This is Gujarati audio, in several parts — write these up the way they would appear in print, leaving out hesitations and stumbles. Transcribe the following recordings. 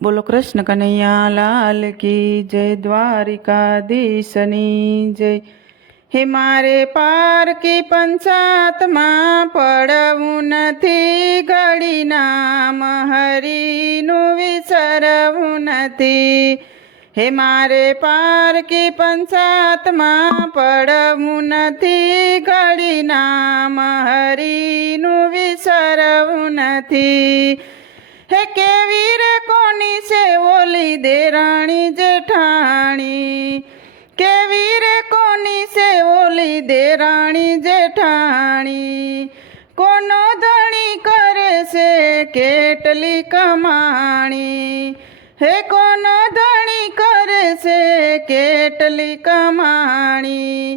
બોલો કૃષ્ણ કનૈયા લાલ કી જય, દ્વારિકાધીશની જય। હે મારે પાર કી પંચાતમાં પડવું નથી, ઘડી નામ હરિનું વિસરવું નથી। હે મારે પાર કી પંચાતમાં પડવું નથી, ઘડી નામ હરિનું વિસરવું નથી। હે કેવી રે કોની છે ઓલી દેરાણી જેઠાણી, કેવી રે કોની છે ઓલી દેરાણી જેઠાણી। કોનો ધણી કરે છે કેટલી કમાણી, હે કોનો ધણી કરે છે કેટલી કમાણી।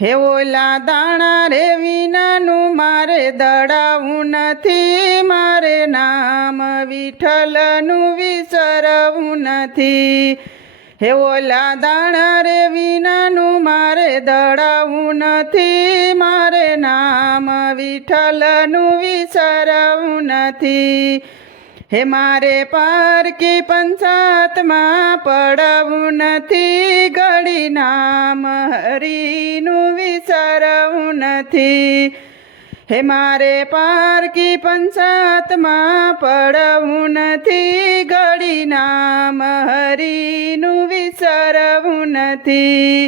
હે ઓલા દાણા રે વિનાનું મારે દડાવું નથી, મારે નામ વિઠ્ઠલનું વિસરવું નથી। હે ઓલા દાણા રે વિનાનું મારે દડાવું નથી, મારે નામ વિઠ્ઠલનું વિસરવું નથી। હે મારે પાર કી પંચાતમાં પડવું નથી, ઘડી નામ હરિનું વિસરવું નથી। હે મારે પાર કી પંચાતમાં પડવું નથી, ઘડી નામ હરિનું વિસરવું નથી।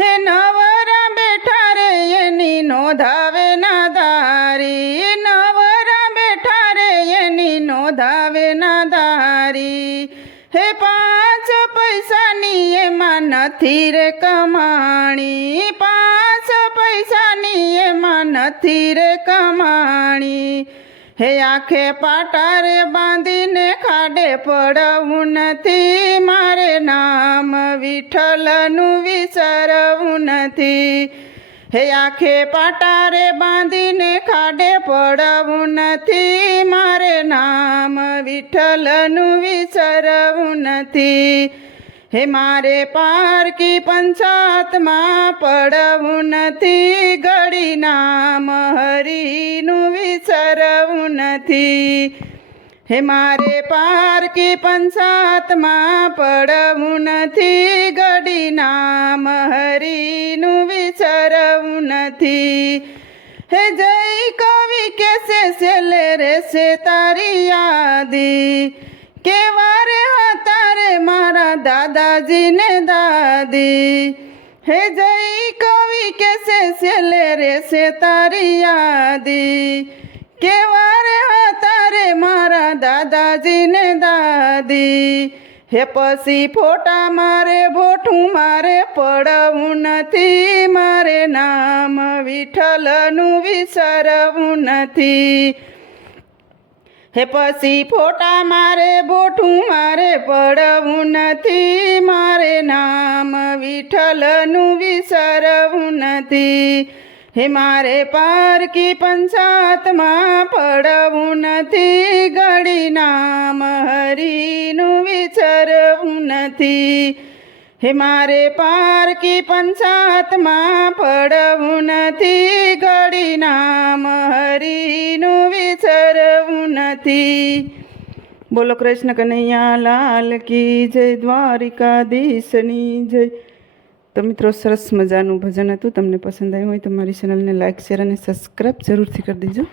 હે નવરા બેઠા રે એની નોંધાવે ના દારી, નવરા બેઠા રે એની નોંધાવે ના દારી। હે પાંચ પૈસાની એમાં નથી રે કમાણી, પાંચ પૈસાની એમાં નથી રે કમાણી। હે આંખે પાટા રે બાંધીને ખાડે પડવું નથી, મારે નામ વિઠ્ઠલનું વિસરવું નથી। હે આંખે પાટા રે બાંધીને ખાડે પડવું નથી, મારે નામ વિઠ્ઠલનું વિસરવું નથી। હે મારે પાર કી પંચાતમાં પડવું નથી, ઘડી નામ હરિનું વિસરવું નથી। હે મારે પાર કી પંચાતમાં પડવું નથી, ઘડી નામ હરિનું વિસરવું નથી। હે જય કવિ કેસે છેલ્લે રહેશે તારી યાદી, કેવા રે હતા રે મારા દાદાજીને દાદી। હે જય કવિ કેસે છેલ્લે રહેશે તારી યાદી, કેવા રે હતા રે મારા દાદાજીને દાદી। હે પછી ફોટા મારે ભોઠું મારે પડવું નથી, મારે નામ વિઠ્ઠલનું વિસરવું નથી। હે પછી ફોટા મારે ભોઠું મારે પડવું નથી, મારે નામ વિઠ્ઠલનું વિસરવું નથી। હે મારે પાર કી પંચાતમાં પડવું નથી, ઘડી નામ હરિનું વિસરવું નથી। હે મારે પાર કી પંચાતમાં પડવું નથી, ઘડી નામ હરિનું વિસરવું નથી। બોલો કૃષ્ણ કનૈયા લાલ કી જય, દ્વારિકાધીશની જય। તો મિત્રો, સરસ મજાનું ભજન હતું। તમને પસંદ આવ્યું હોય તો મારી ચેનલને લાઇક, શેર અને સબસ્ક્રાઈબ જરૂરથી કરી દેજો।